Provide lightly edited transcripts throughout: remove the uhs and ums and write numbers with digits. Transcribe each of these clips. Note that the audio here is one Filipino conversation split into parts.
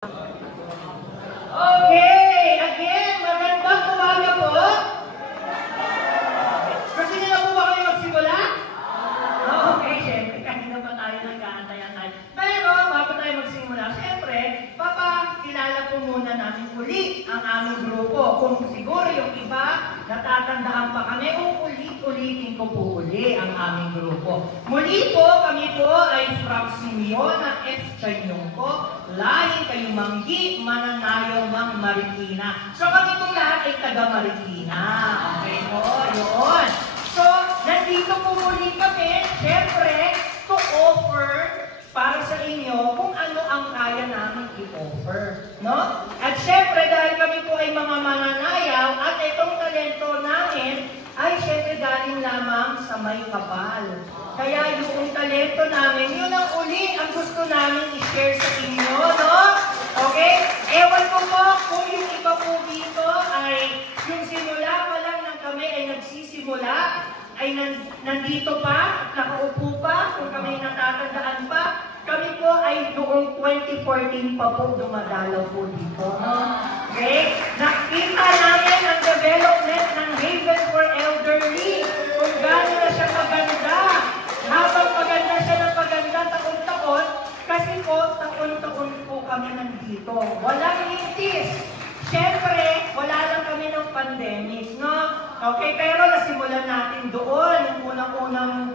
Okay, again, magandang umaga po. Kasi nyo na po ba kayo magsimula? Okay, syempre, kanina pa tayo nagkaantay-antay. Pero, bago tayo magsimula, syempre, papakilala po muna namin uli ang aming grupo. Kung siguro yung iba, natatandaan pa kami, ulitin ko po uli ang aming grupo. Muli po, kami po ay from Simeona S. Chanyongko, lahing Kayumanggi, mananayaw ng Marikina. So kami pong lahat ay taga Marikina. Okay po, yun. So, nandito po muli kami, syempre, to offer para sa inyo kung ano ang kaya namin i-offer. No? At syempre, dahil kami po ay mga mananayaw at itong talento namin ay syempre galing lamang sa may kapal. Kaya yung talento namin, yun ang uli ang gusto namin i-share sa inyo, no? Okay? Ewan ko po kung yung iba po dito ay yung simula pa lang ng kami ay nagsisimula, ay nandito pa, nakaupo pa, kung kami natatandaan pa, kami po ay noong 2014 pa po dumadalaw po dito, no? Okay? Nakita namin ang development ng Haven for Elderly, kung gano'n na siya maganda. Habang maganda siya ng maganda taon-taon, kasi po, taon-taon po kami nandito. Walang lintis. Siyempre, wala lang kami ng pandemic, no? Okay, pero nasimulan natin doon, yung unang-unang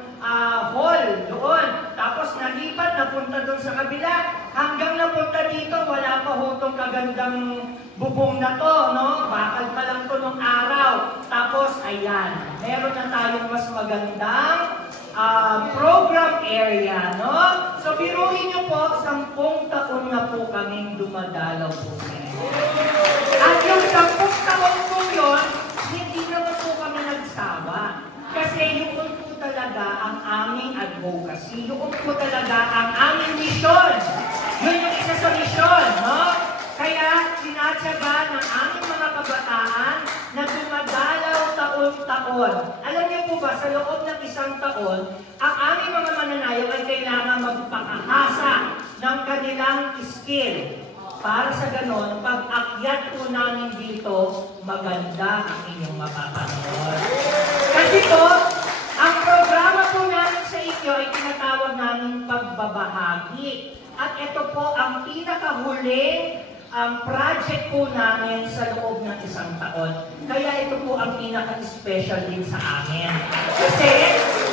hall, doon. Tapos nalipat, napunta doon sa kabila. Hanggang napunta dito, wala pa ho itong kagandang bubong na to, no? Bakal pa lang to nung araw. Tapos, ayan, meron na tayong mas magandang program area, no? So, biruin nyo po, 10 taon na po kaming dumadalaw po. At yung 10 taon po yun, hindi naman po kami nagsawa. Kasi yun po talaga ang aming advocacy. Yun po talaga ang aming mission. Yun yung isa sa mission, no? Kaya, sinatsaga ng aming mga kabataan na dumadalaw taon-taon. Alam niyo po ba, sa loob ng 1 taon, ang aming mga mananayaw ay kailangan magpakahasa ng kanilang skill. Para sa ganon, pag-akyat po namin dito, maganda ang inyong mapapanood. Kasi po, ang programa po namin sa inyo ay tinatawag namin pagbabahagi. At ito po ang pinakahuling project po namin sa loob ng 1 taon. Kaya ito po ang pinaka-special din sa amin. Kasi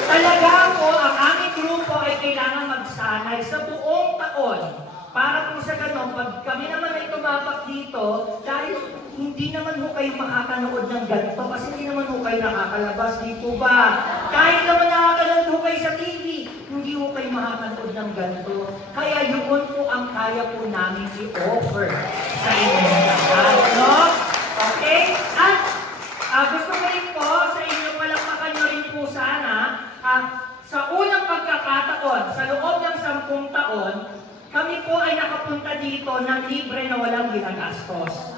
talaga po ang aming grupo ay kailangan magsanay sa buong taon. Para po sa ganon, pag kami naman ay tumapak dito, dahil hindi naman ho kayo makakanood ng ganito, kasi hindi naman ho kayo nakakalabas, di po ba? Kahit naman nakakanood ho kayo sa TV, hindi ho kayo makakanood ng ganito. Kaya yun po ang kaya po namin i-offer sa inyo lahat, no? Okay? At gusto ko rin po sa inyo, palakpakan nyo rin po sana, sa unang pagkakataon, sa loob ng 10 taon, kami po ay nakapunta dito ng libre na walang ginagastos.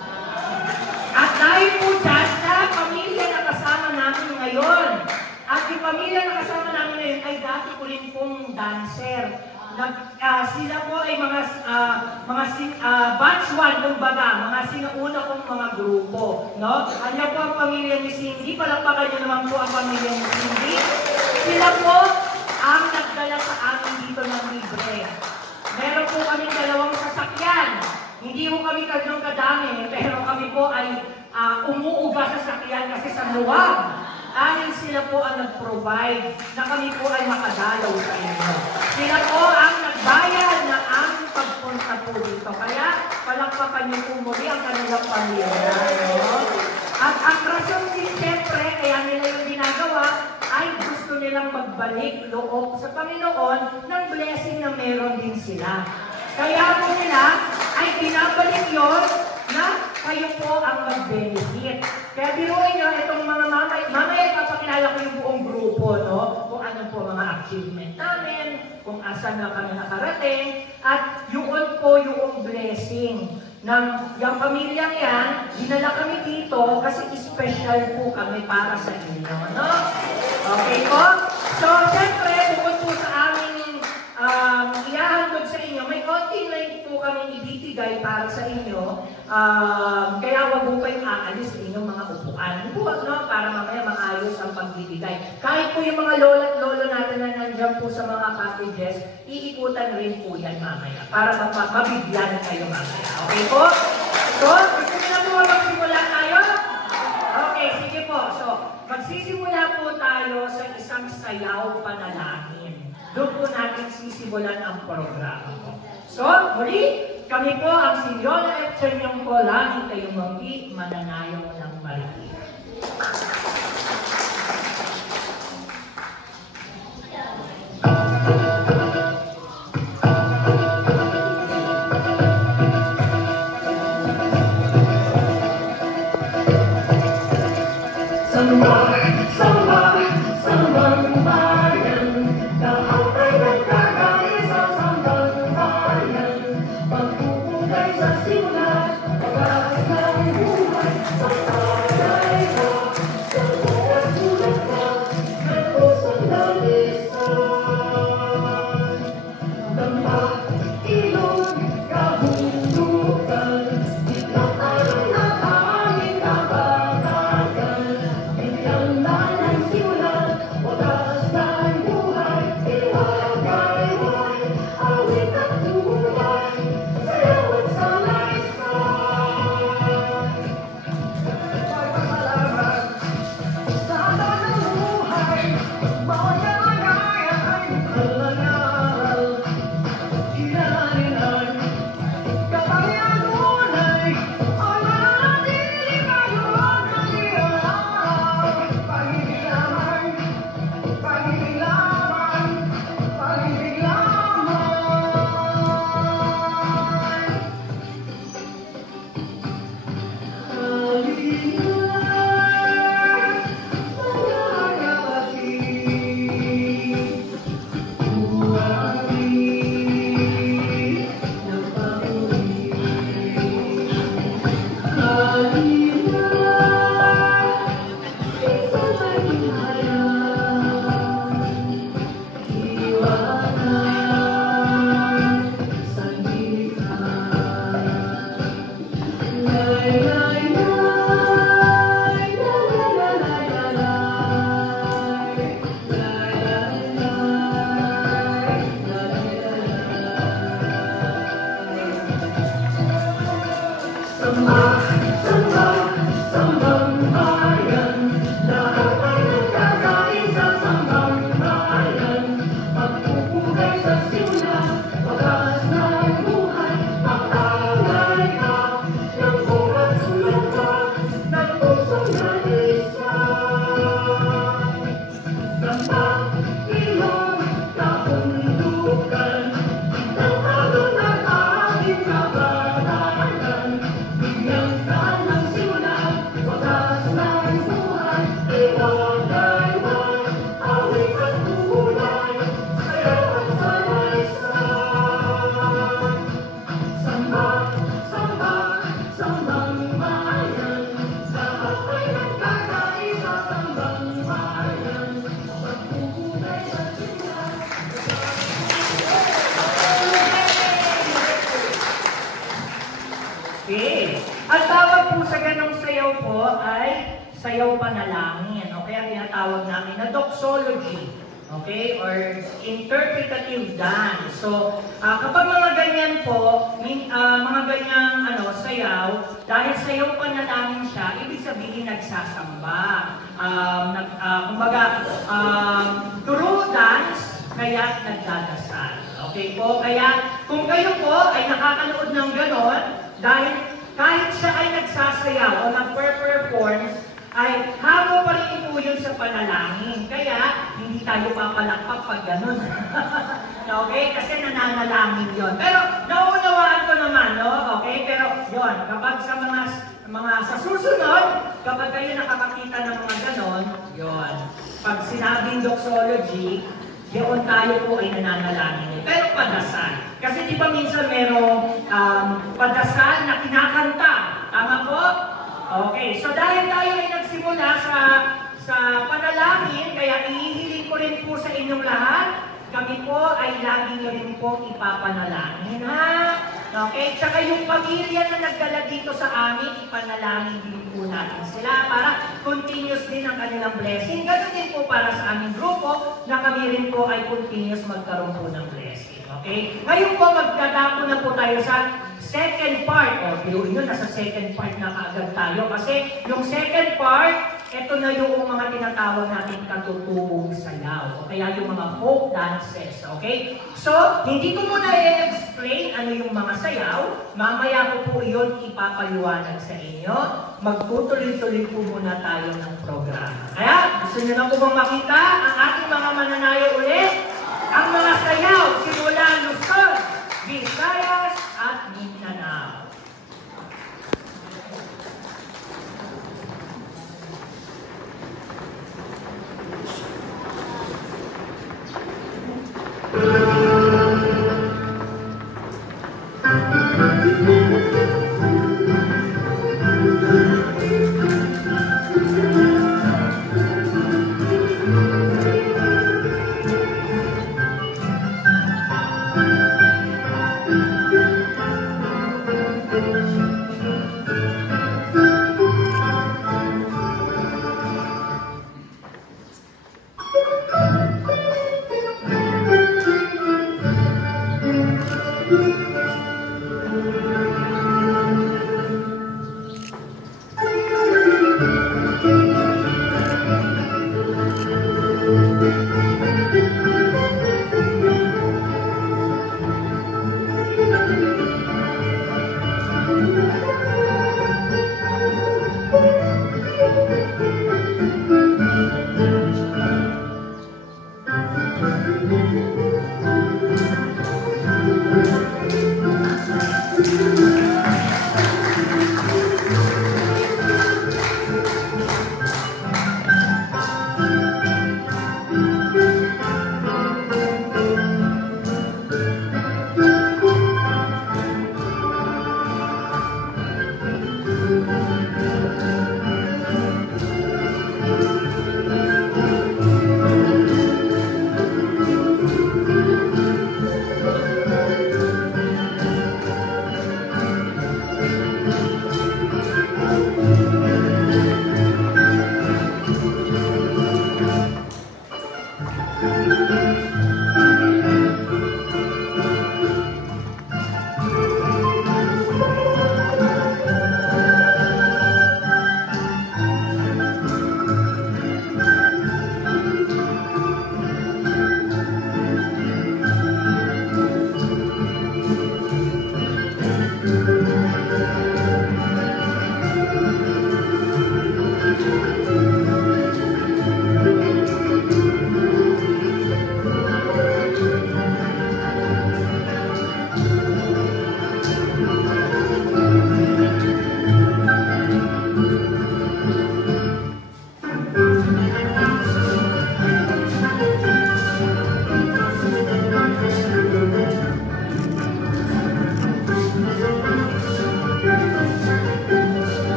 At dahil po dyan sa pamilya na kasama namin ngayon, at yung pamilya na kasama namin ngayon ay dati ko rin pong dancer. Sila po ay mga batch 1, kumbaga, mga sinauna kong mga grupo. No? Kanya po ang pamilya ni Cindy, palakpakan nyo naman po ang pamilya ni Cindy. Sila po ang nagdala sa amin dito ng libre. Meron po kami 2 sasakyan. Hindi po kami kadang kadami, pero kami po ay umuuga sa sasakyan kasi sa luwag. Dahil sila po ang nag-provide na kami po ay makadalaw sa inyo. Sila po ang nagbayad ng aming pagpunta po dito. Kaya palakpakan niyo po muli ang kanilang pamilya. No? At ang rason din, siyempre, kaya nila yung ginagawa, ay gusto nilang magbalik loob sa Panginoon ng blessing na meron din sila. Kaya po nila ay binabalik yun na kayo po ang mag-benefit. Kaya biruin nyo, itong mga mamaya papakilala ko yung buong grupo, no? Kung ano po mga achievement namin, kung asan na kami nakarating, at yun po yung blessing ng yung pamilyang yan, dinala kami dito kasi special po kami para sa inyo, no? Okay po? So, syempre, bukod po sa aming ihahandog sa inyo, may konting link po kami ibibigay ibibigay para sa inyo. Kaya wag mo kayong aalis sa inyong mga upuan. Huwag, no? Para mamaya maayos ang pagbibigay. Kahit po yung mga lola at lolo natin na nandiyan po sa mga cottages, iikutan rin po yan mamaya para mabigyan kayo mamaya. Okay po? So, gusto nyo na po magsimula tayo? Okay, sige po. So, magsisimula po tayo sa isang sayaw panalangin. Doon po natin sisimulan ang programa po. So, muli, kami po ang si Yola F. Chenyong po, langit kayong manggi, mananayong ng marikit. Okay. Ang tawag po sa ganong sayaw po ay sayaw panalangin. Okay, ang tinatawag namin na doxology. Okay, or interpretative dance. So, kapag mga ganyan po, mga ganyang sayaw, dahil sayaw panalangin siya, ibig sabihin nagsasamba. Kumbaga, through dance, kaya nagdadasal. Okay po, kaya kung kayo po ay nakakanood ng ganon, dahil kahit siya ay nagsasayaw o nag-perform, ay habo pa rin po yun sa panalangin. Kaya, hindi tayo papalakpak pag ganun. Okay? Kasi nananalangin yun. Pero, nauunawaan ko naman, no? Okay? Pero, yun, kapag sa sa susunod, kapag kayo nakakakita ng mga ganon, yun. Pag sinabing doxology, yun tayo po ay nananalangin. Pero padasal. Kasi di ba minsan merong padasal na kinakanta. Tama po? Okay. So dahil tayo ay nagsimula sa panalangin, kaya ihihiling ko rin po sa inyong lahat, kami po ay lagi nyo rin po ipapanalangin. Ha? Okay? Tsaka yung pamilya na nagdala dito sa amin, ipanalangin din po natin sila para continuous din ang kanilang blessing. Ganun din po para sa aming grupo na kami rin po ay continuous magkaroon po ng blessing. Okay? Ngayon po, magdadako na po tayo sa second part. O, piluin nyo, nasa second part na kaagad tayo. Kasi yung second part, ito na yung mga tinatawag natin katutuong sayaw. O kaya yung mga folk dances. Okay? So, hindi ko muna i-explain ano yung mga sayaw. Mamaya ko po yun ipapaliwanag sa inyo. Magtutuloy-tuloy po muna tayo ng programa. Kaya, gusto nyo na po bang makita ang ating mga mananayo ulit? Ang mga sayaw simula Luzon, Visayas at Mindanao.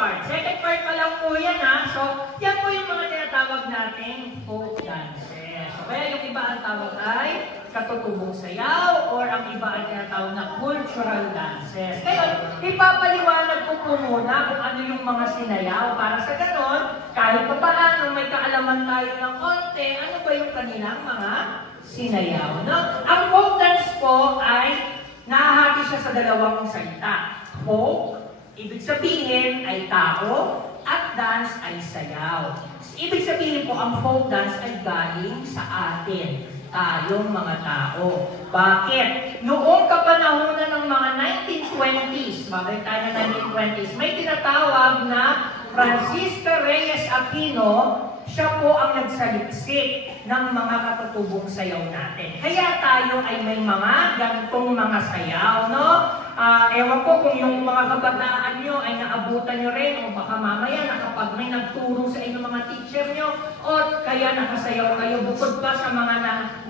part. Second part pa lang po yan, ha? So, yan po yung mga tinatawag nating folk dances. So, kaya yung iba ang tawag ay katutubong sayaw or ang iba ay tinatawag na cultural dances. Kaya, ipapaliwanag ko po muna kung ano yung mga sinayaw para sa ganon, kahit pa paano may kaalaman tayo ng konti, ano ba yung kanilang mga sinayaw, no? Ang folk dance po ay nahahati siya sa dalawang salita. Folk, ibig sabihin ay tao, at dance ay sayaw. Ibig sabihin po, ang folk dance ay galing sa atin, tayong mga tao. Bakit? Noong kapanahonan ng mga 1920s, babalik tayo ng 1920s, may tinatawag na Francisca Reyes Aquino. Siya po ang nagsaliksik ng mga katutubong sayaw natin. Kaya tayo ay may mga gantong mga sayaw, no? Ewan ko kung yung mga kabataan nyo ay naabutan nyo rin, o baka mamaya nakapag may nagturo sa inyong mga teacher nyo, o kaya nakasayaw kayo bukod pa sa mga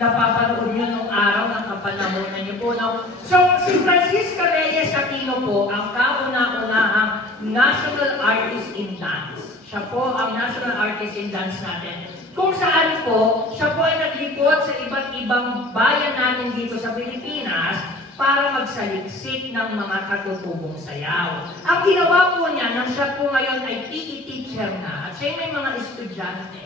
napapanood nyo nung araw ng kapanahonan nyo po, no? So, si Francisca Reyes Aquino po, ang kauna-unahang national artist in dance. Siya po ang national artist in dance natin. Kung saan po, siya po ay naglipot sa iba't ibang bayan natin dito sa Pilipinas para magsaliksik ng mga katutubong sayaw. Ang ginawa po niya, nang siya po ngayon ay PE teacher na, at siya may mga estudyante,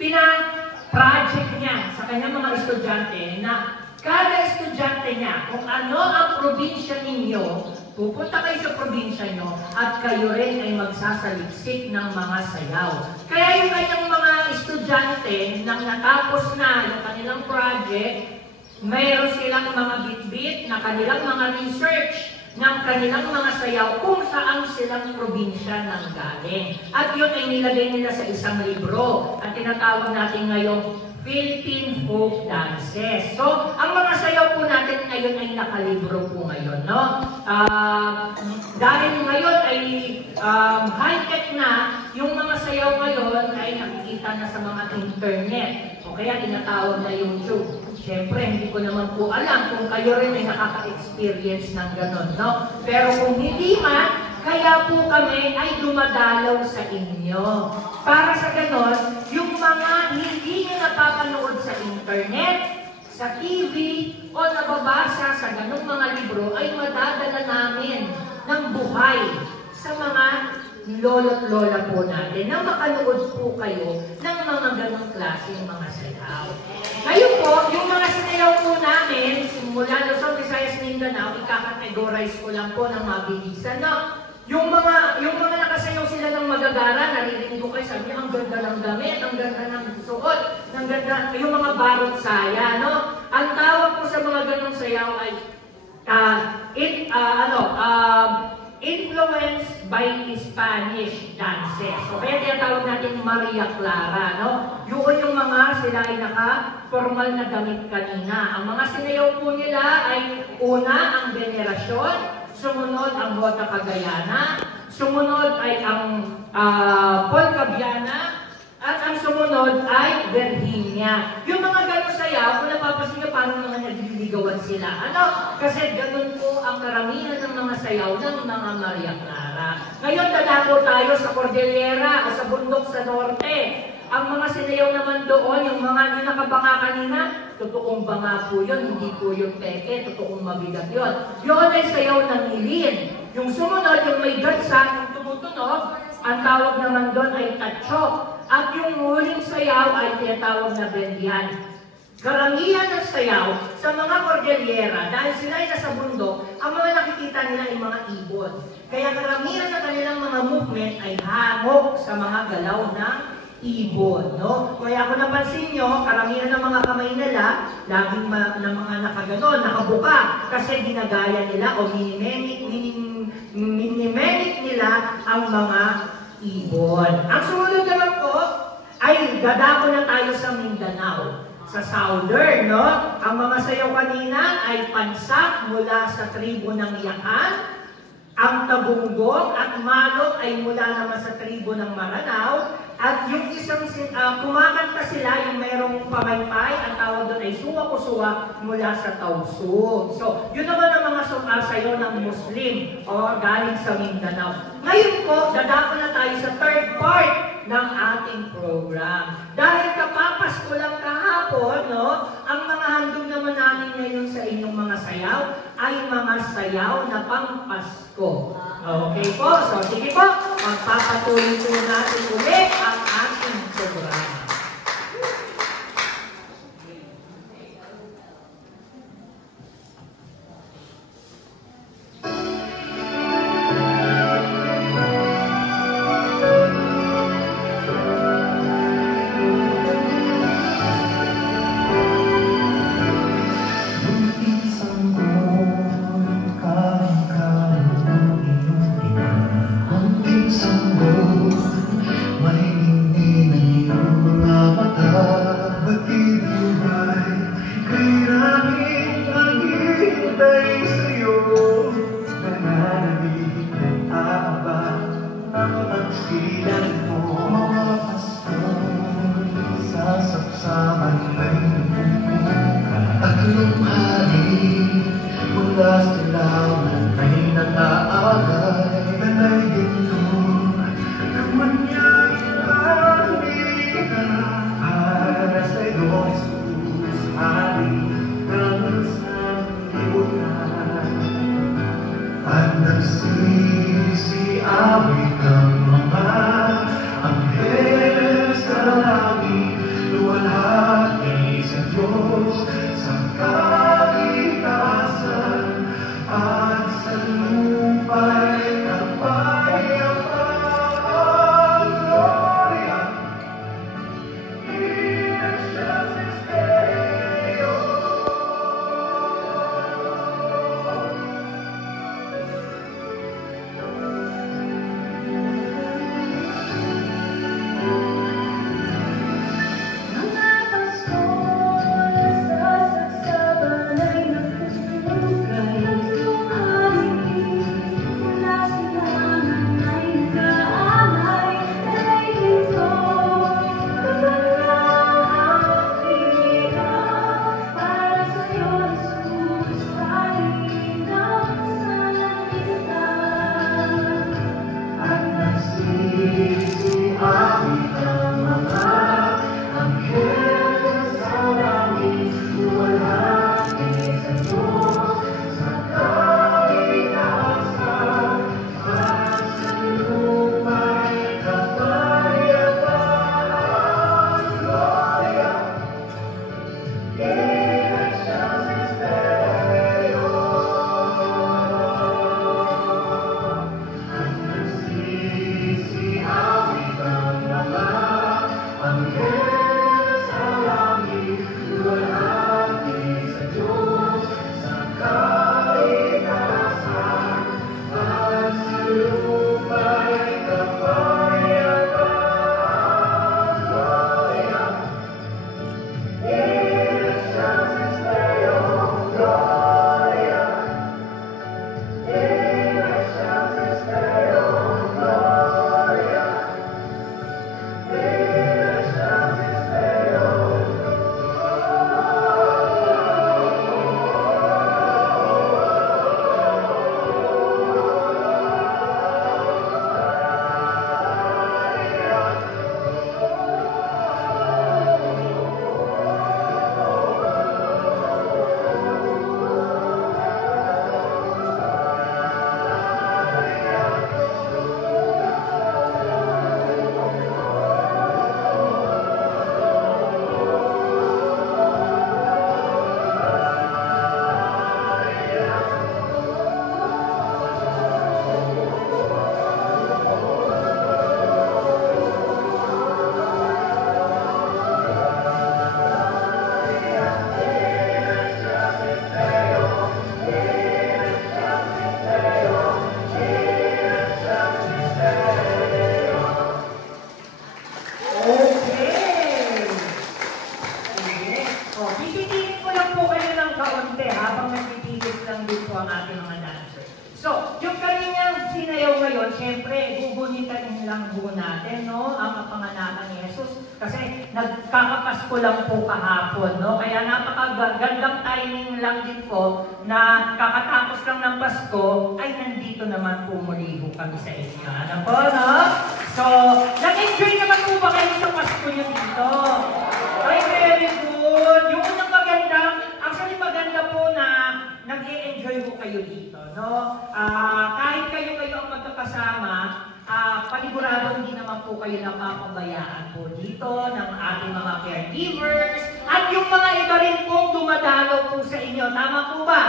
pina-project niya sa kanyang mga estudyante na kada estudyante niya, kung ano ang probinsya ninyo, pupunta kayo sa probinsya nyo at kayo rin ay magsasaliksik ng mga sayaw. Kaya yung kanyang mga estudyante, nang natapos na yung kanilang project, mayroon silang mga bit-bit na kanilang mga research ng kanilang mga sayaw kung saan silang probinsya nang galing. At yun ay nilagay nila sa isang libro at tinatawag natin ngayong Philippine Folk Dances. So, ang mga sayaw po natin ngayon ay nakalibro po ngayon, no? Dahil ngayon ay high-tech na, yung mga sayaw ngayon ay nakikita na sa mga internet. O kaya tinatawag na YouTube. Siyempre, hindi ko naman po alam kung kayo rin ay nakaka-experience ng ganon, no? Pero kung hindi man, kaya po kami ay dumadalaw sa inyo. Para sa ganon, yung mga hindi nyo napapanood sa internet, sa TV, o nababasa sa ganong mga libro, ay madadala namin ng buhay sa mga lolo't lola po natin na makanood po kayo ng mga ganong klaseng mga sayaw. Ngayon po, yung mga sinayaw po namin, simula Luzon, Visayas, Mindanao, ikakategorize ko lang po ng mabilisan, no? Yung mga nakasayaw sila ng magagara, naririnig ko kayo, sabi niya, ang ganda ng damit, ang ganda ng suot, ang ganda, yung mga barot saya, no? Ang tawag po sa mga ganong sayaw ay influenced by Spanish dances. So, kaya tinatawag natin Maria Clara, no? Yung mga sila ay naka-formal na damit kanina. Ang mga sinayaw po nila ay una, ang venerasyon, sumunod ang Bota Cagayana, sumunod ay ang Polcabiana, at ang sumunod ay Virginia. Yung mga ganun sayaw, kung napapasin nyo, parang mga nagliligawan sila. Ano? Kasi ganun po ang karamihan ng mga sayaw ng mga Maria Clara. Ngayon, dadako tayo sa Cordillera o sa bundok sa norte. Ang mga sinayaw naman doon, yung mga nakabanga kanina, totoong banga po yun, hindi po yung peke, totoong mabigat yun. Yun ay sayaw ng ilin. Yung sumunod, yung may gansa, yung tumutunog, ang tawag naman doon ay tatsok. At yung huling sayaw ay tinatawag na bendian. Karamihan ng sayaw sa mga Cordillera, dahil sila ay nasa bundok, ang mga nakikita nila ay mga ibon. Kaya karamihan ng kanilang mga movement ay hangok sa mga galaw ng ibon, no? Kaya kung napansin nyo, karamihan ng mga kamay nila, laging na mga nakaganon, nakabuka, kasi ginagaya nila o minimemic nila ang mga ibon. Ang sumunod naman po, ay dadako na tayo sa Mindanao. Sa Southern, no? Ang mga sayaw kanina ay pansak mula sa tribo ng Yakan. Ang Tabunggong at Malok ay mula naman sa tribo ng Maranao. At yung isang kumakanta sila, yung merong pamaypay, ang tawag doon ay suwa-kusuwa mula sa Tausug. So, yun naman ang mga sayaw ng Muslim o galing sa Mindanao. Ngayon po, dadako na ating program. Dahil kapapasko lang kahapon, no, ang mga handog naman namin ngayon sa inyong mga sayaw ay mga sayaw na pang-Pasko. Okay po, so sige po, magpapatuloy po natin ulit ang ating programa. lang po natin, no? Ang kapanganakan ni Jesus. Kasi nagkakapasko lang po kahapon, no? Kaya napakagandang timing lang din po na kakatapos lang ng Pasko, ay nandito naman po muli po kami sa inyo. Ano po, no? So, nag-enjoy naman po ba kayo sa sigurado hindi naman po kayo napapabayaan po dito ng ating mga caregivers at yung mga iba rin pong dumadalaw po sa inyo. Tama po ba?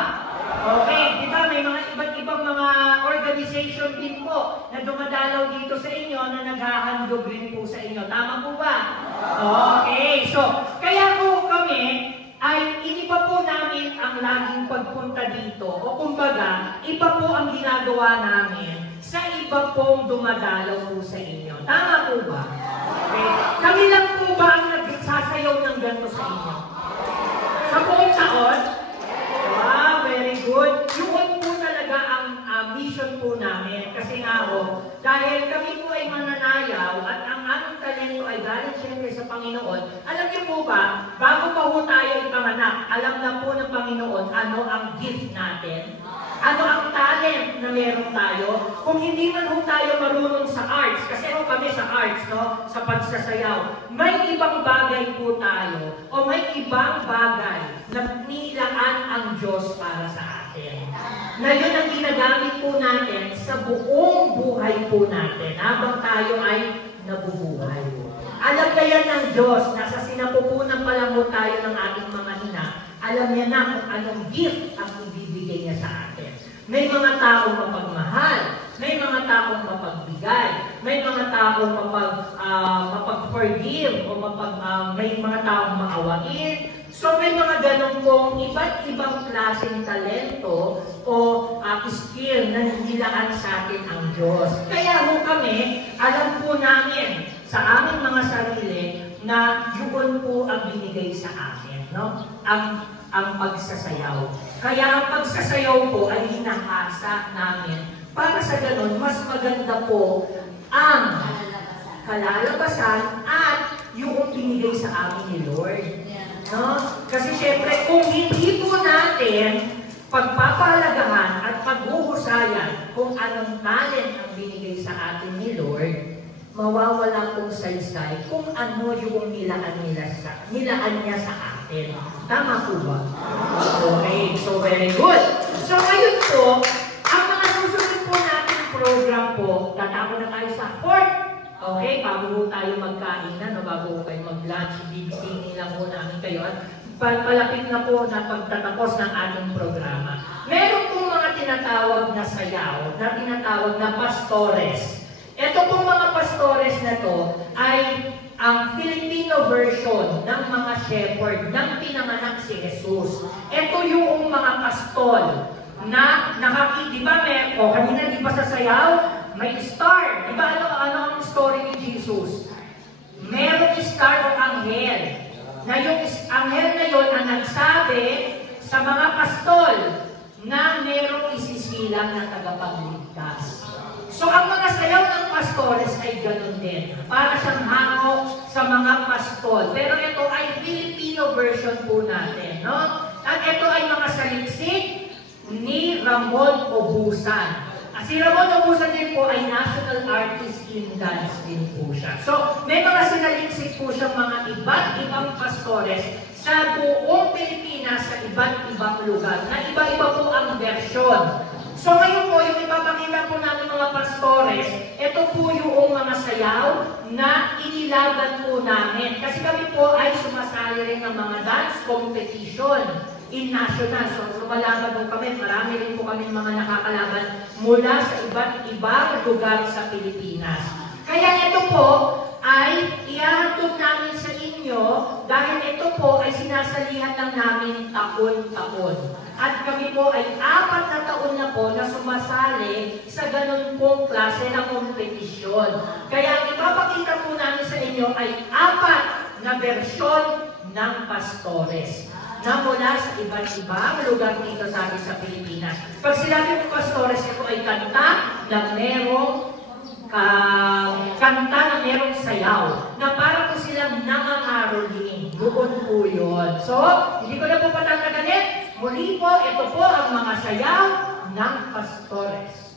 Okay, di ba may mga iba't ibang mga organization din po na dumadalaw dito sa inyo na naghahandog rin po sa inyo. Tama po ba? Okay, so kaya po kami ay iniba po namin ang laging pagpunta dito o kumbaga, iba po ang ginagawa namin sa iba pong dumadalaw po sa inyo. Tama po ba? Okay. Kami lang po ba ang nagsasayaw ng ganito sa inyo? Sa buong taon? Wow, very good. Yun po talaga ang mission po namin. Kasi nga ho, dahil kami po ay mananayaw at ang aming talento ay galing siyempre sa Panginoon. Alam niyo po ba, bago pa ho tayo ipanganak, alam na po ng Panginoon ano ang gift natin. Ano ang talent na meron tayo? Kung hindi man ho tayo marunong sa arts, kasi ho kami sa arts, no? Sa pagsasayaw, may ibang bagay po tayo o may ibang bagay na nilaan ang Diyos para sa atin. Na yun ang ginagamit po natin sa buong buhay po natin habang tayo ay nabubuhay. Alam na yan ng Diyos, nasa sinapupunan pa lang po tayo ng ating mga ina, alam niya na kung anong gift ang ibibigay niya sa atin. May mga taong mapagmahal, may mga taong mapagbigay, may mga taong mapag-forgive, o may mga taong maawain. So may mga ganun pong iba't ibang klaseng talento o skill na nilaan sa atin ang Diyos. Kaya ho kami, alam po namin sa aming mga sarili na yun po ang binigay sa atin, no? Ang pagsasayaw. Kaya ang pagsasayaw po ay hinahasa namin para sa ganun, mas maganda po ang kalalabasan at yung binigay sa amin ni Lord. No? Kasi syempre, kung hindi po natin pagpapalagahan at paghuhusayan kung anong talent ang binigay sa atin ni Lord, mawawala pong saysay kung ano yung nilaan niya sa atin. Tama po ba? Okay, so very good. So ngayon po, ang mga susunod po natin program po, tatapos na tayo sa 4th. Okay, bago tayo magkain na, no? Bago tayo mag-lunch, bibigyan lang po namin kayo. At palapit na po na pagtatapos ng ating programa. Meron pong mga tinatawag na sayaw, na tinatawag na pastores. Ito pong mga pastores na to ay ang Filipino version ng mga shepherd ng pinanganak si Jesus. Ito yung mga pastol na di ba kanina di ba sa sayaw? May star. Di ba ano ang story ni Jesus? Merong star o anghel. Na yung anghel na yun ang nagsabi sa mga pastol na merong isisilang na tagapagligtas. So ang mga sayaw ng pastores ay ganun din. Para siyang hango sa mga pastol. Pero ito ay Filipino version po natin, no? At ito ay mga saliksik ni Ramon Obusan. Si Ramon Obusan din po ay national artist in dance din po siya. So, may mga sinaliksik po siyang mga iba't ibang pastores sa buong Pilipinas sa iba't ibang lugar na iba-iba po ang versyon. So ngayon po, yung ipapakita po namin mga pastores, ito po yung mga sayaw na inilaban po namin. Kasi kami po ay sumasali rin ng mga dance competition in national. So lumalaban po kami, marami rin po kami mga nakakalaban mula sa iba't ibang lugar sa Pilipinas. Kaya ito po ay ihahatid namin sa inyo dahil ito po ay sinasalihan lang namin taon-taon. At kami po ay 4 na taon na po na sumasali sa ganun pong klase ng kompetisyon. Kaya ang ipapakita po namin sa inyo ay 4 na bersyon ng pastores na mula sa iba't ibang lugar dito sa atin sa Pilipinas. Pag sinabi po pastores, ito ay kanta na merong sayaw na para po silang nangangaroling. Doon po yun. So, hindi ko na po patatagalin. Muli po, ito po ang mga sayaw ng pastores.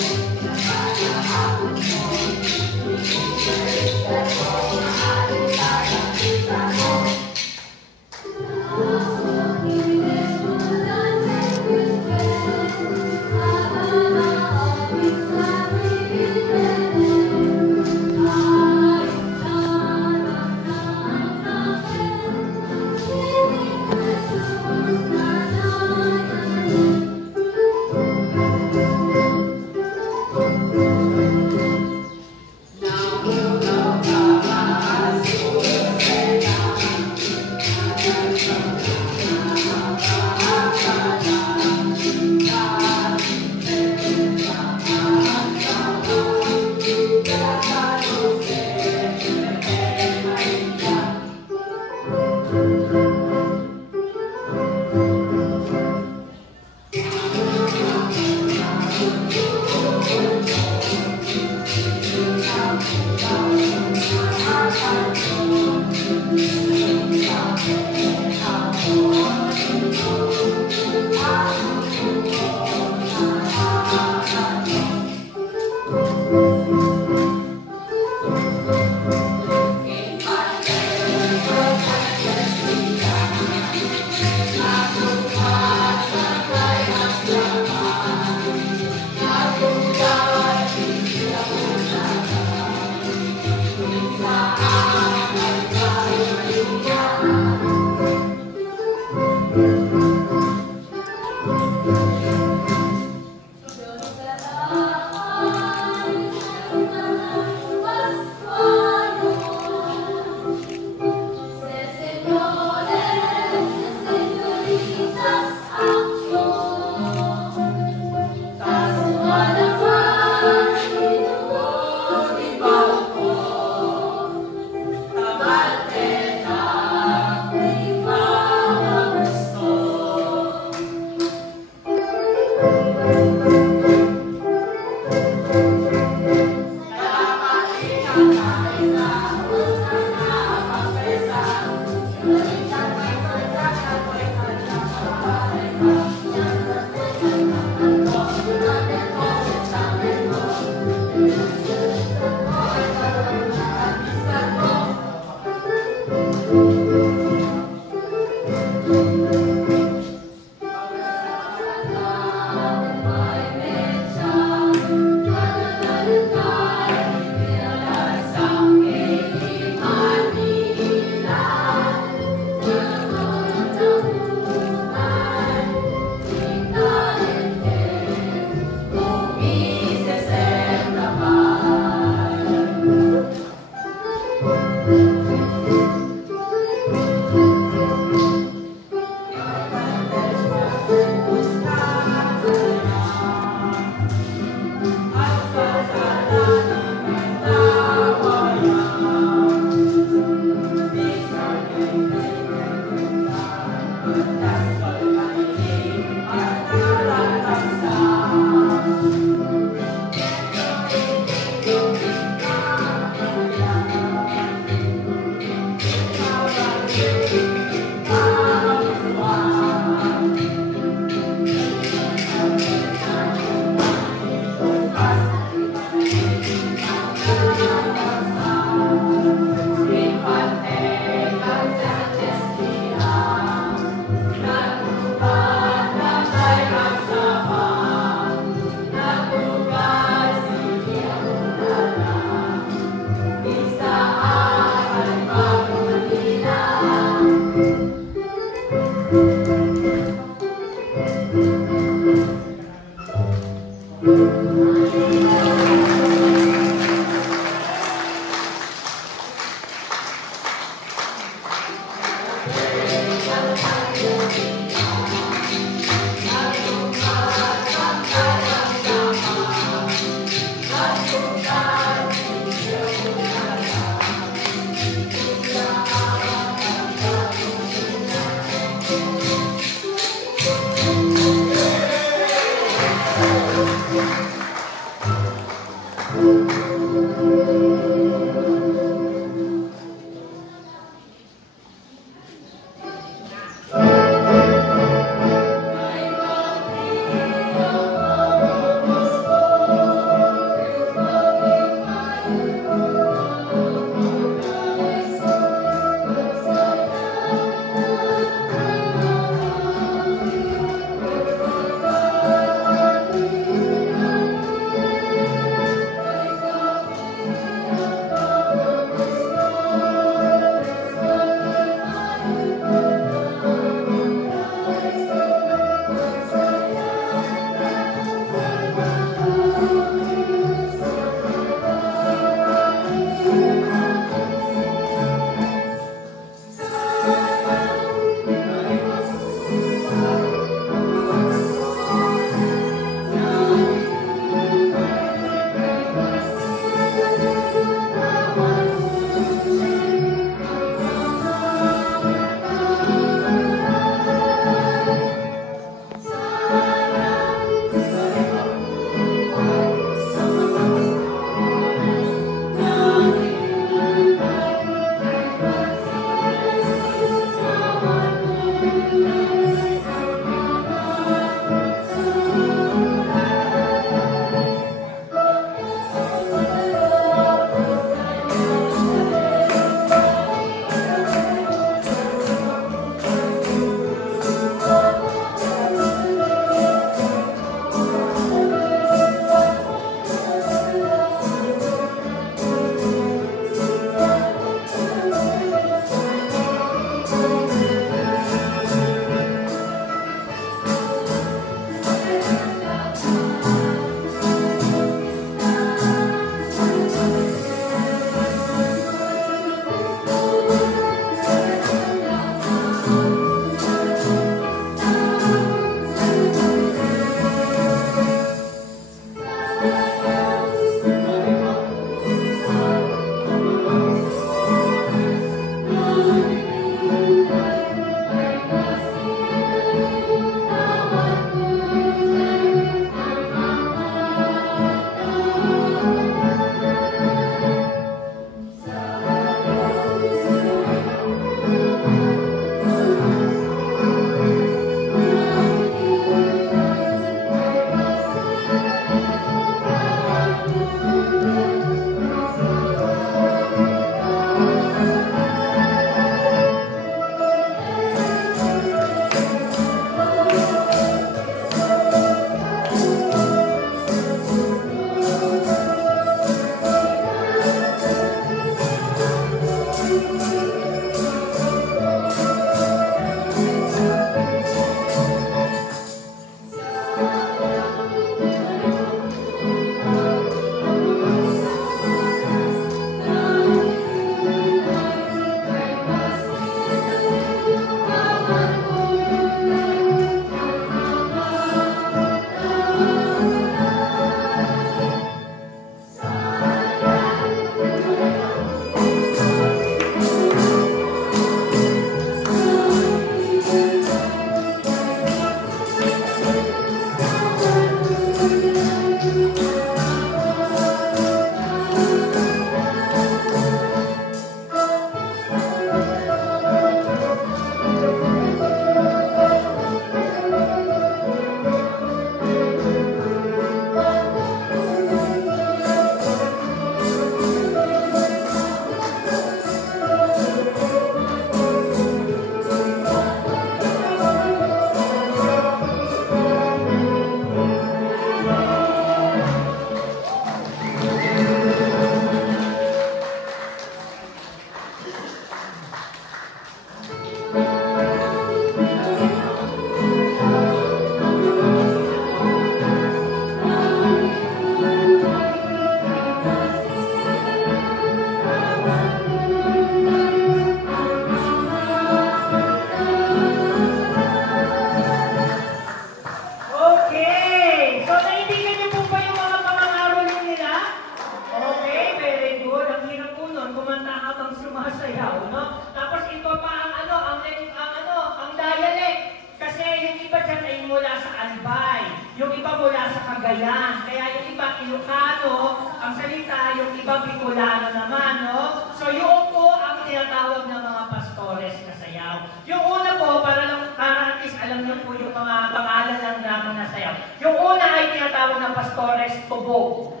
Cagayan. Kaya yung iba Ilocano ang salita, yung iba Bicolano naman, no? So yun po ang tinatawag ng mga pastores na sayaw. Yung una po, para at least alam niyo po yung mga pangalan lang naman na sayaw. Yung una ay tinatawag ng pastores tubog.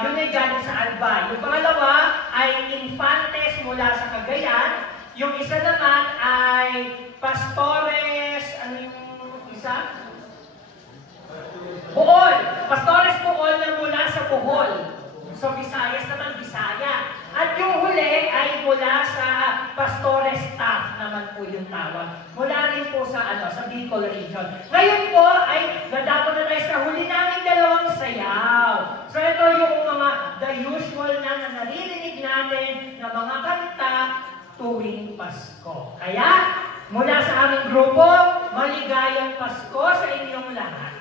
Yun ay galing sa Albay. Yung pangalawa ay infantes mula sa Cagayan. Yung isa naman ay pastores, ano yung isa? Bohol. Pastores Bohol na mula sa Bohol. So, Visayas naman, Bisaya. At yung huli ay mula sa Pastores Staff naman po yung tawag. Mula rin po sa, sa Bicol region. Ngayon po ay dadako na tayo sa huli namin dalawang sayaw. So, ito yung mga the usual na naririnig natin na mga kanta tuwing Pasko. Kaya, mula sa aming grupo, maligayang Pasko sa inyong lahat.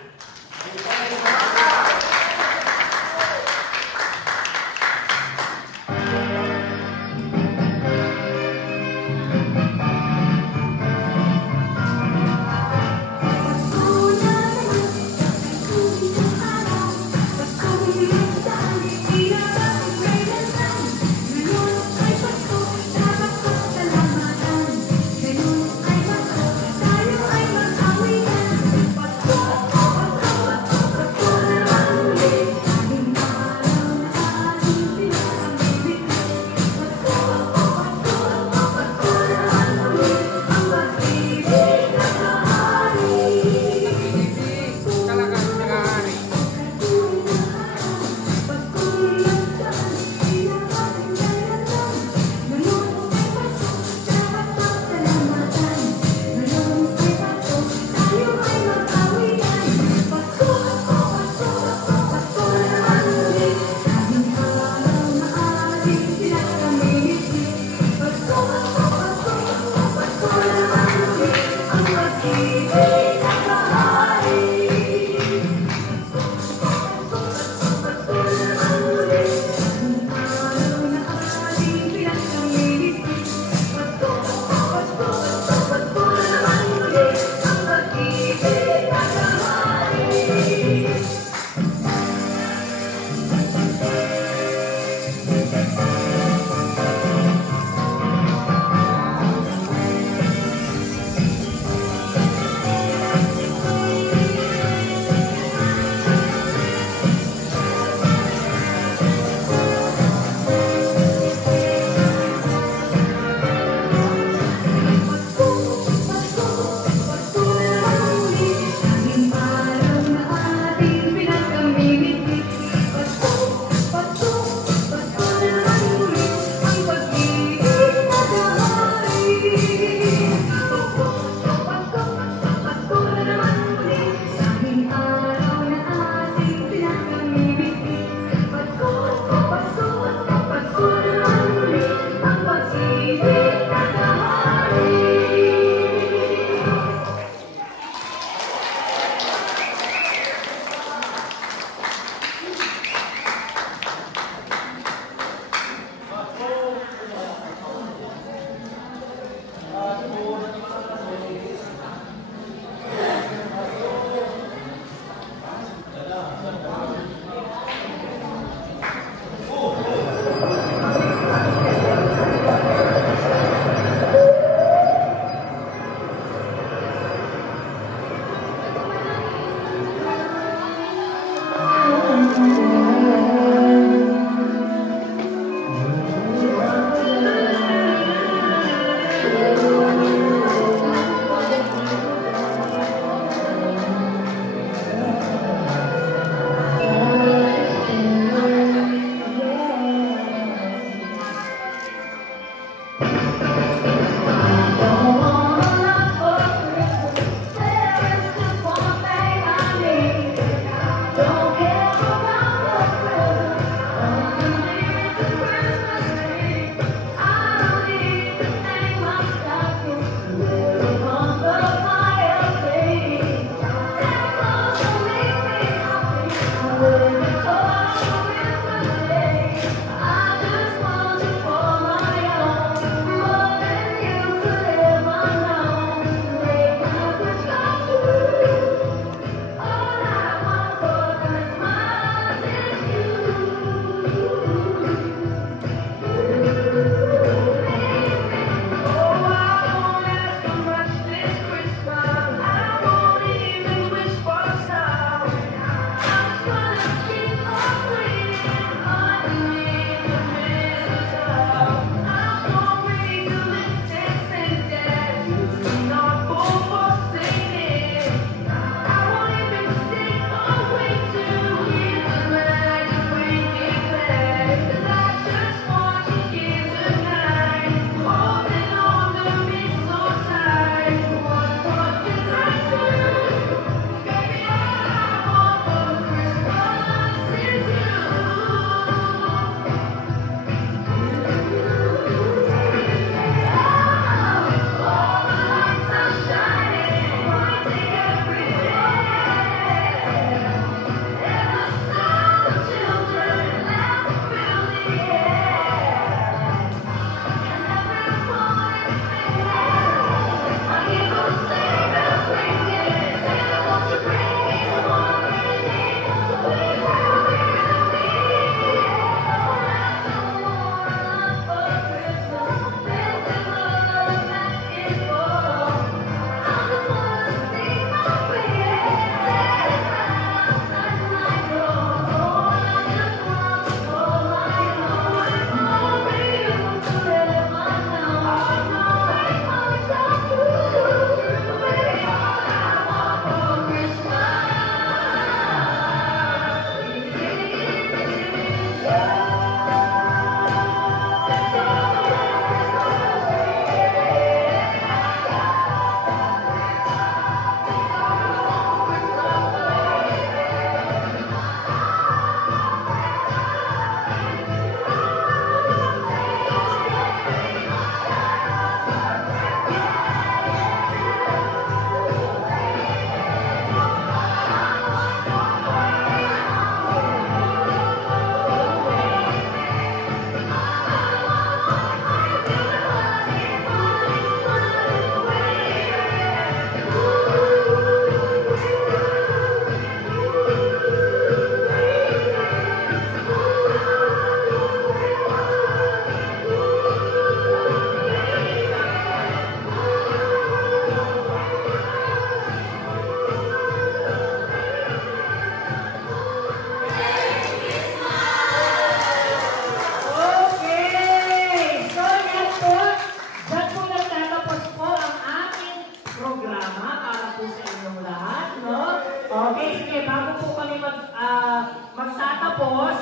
magtatapos,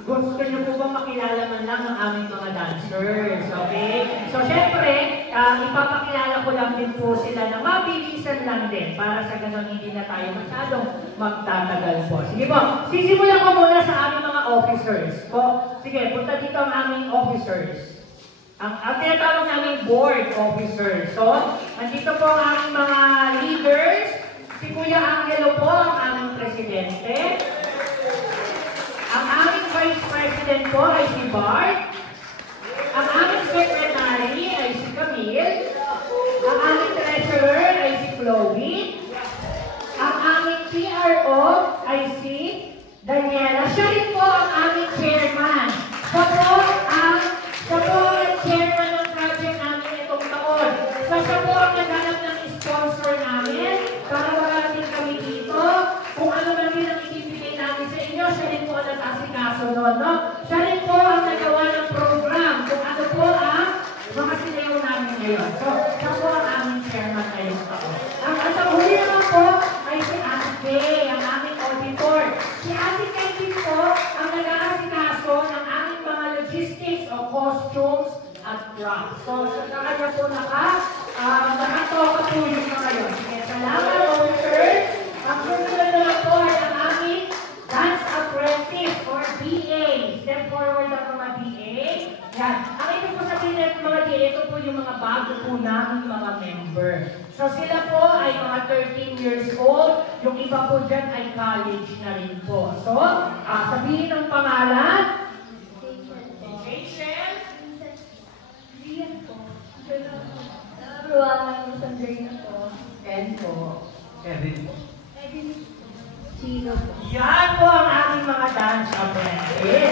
gusto niyo po ba makilala man lang ang aming mga dancers, okay? So, syempre, ipapakilala ko lang din po sila na mabilisan lang din para sa ganun hindi na tayo masyadong magtatagal po. Sige po, sisimulan ko muna sa aming mga officers. Po, sige, punta dito ang aming officers. Ang tinatawag namin board officers. So, nandito po ang aming mga leaders. Si Kuya Angelo po ang aming presidente. Ang aming vice president po ay si Bart. Ang aming secretary ay si Camille. Ang aming treasurer ay si Chloe. Ang aming PRO ay si Daniela. Siya rin po ang aming chairman. Siya po ang chairman ng project namin itong taon. So siya po ang naghanap ng sponsor namin para magaling kami dito. Kung ano man din ang ibibigay namin sa inyo, siya rin po ang nag-asikaso noon, no? Siya rin po ang nagawa ng program kung ano po ang mga sinayaw namin ngayon. So, siya po ang aming chairman ngayong taon. Ang huli naman po ay si Ate Kay, ang aming auditor. Si Ate Kay din po ang nag-asikaso ng aming mga logistics o costumes at props. So, sa kanya po nakatoka po yung mga yun. Sige, salamat, officers. Ang susunod na po ay ang aming Dance Apprentice or BA. Step forward ang mga BA. Yan. Ang ibig po sabihin ng mga BA, ito po yung mga bago po namin mga member. So sila po ay mga 13 years old. Yung iba po dyan ay college na rin po. So, sabihin ang pangalan. Rachel. Rian po. Ruangan mo sa Andrea po. Ken po. Kevin po. Chino po. Yan po ang aming mga dance apprentice.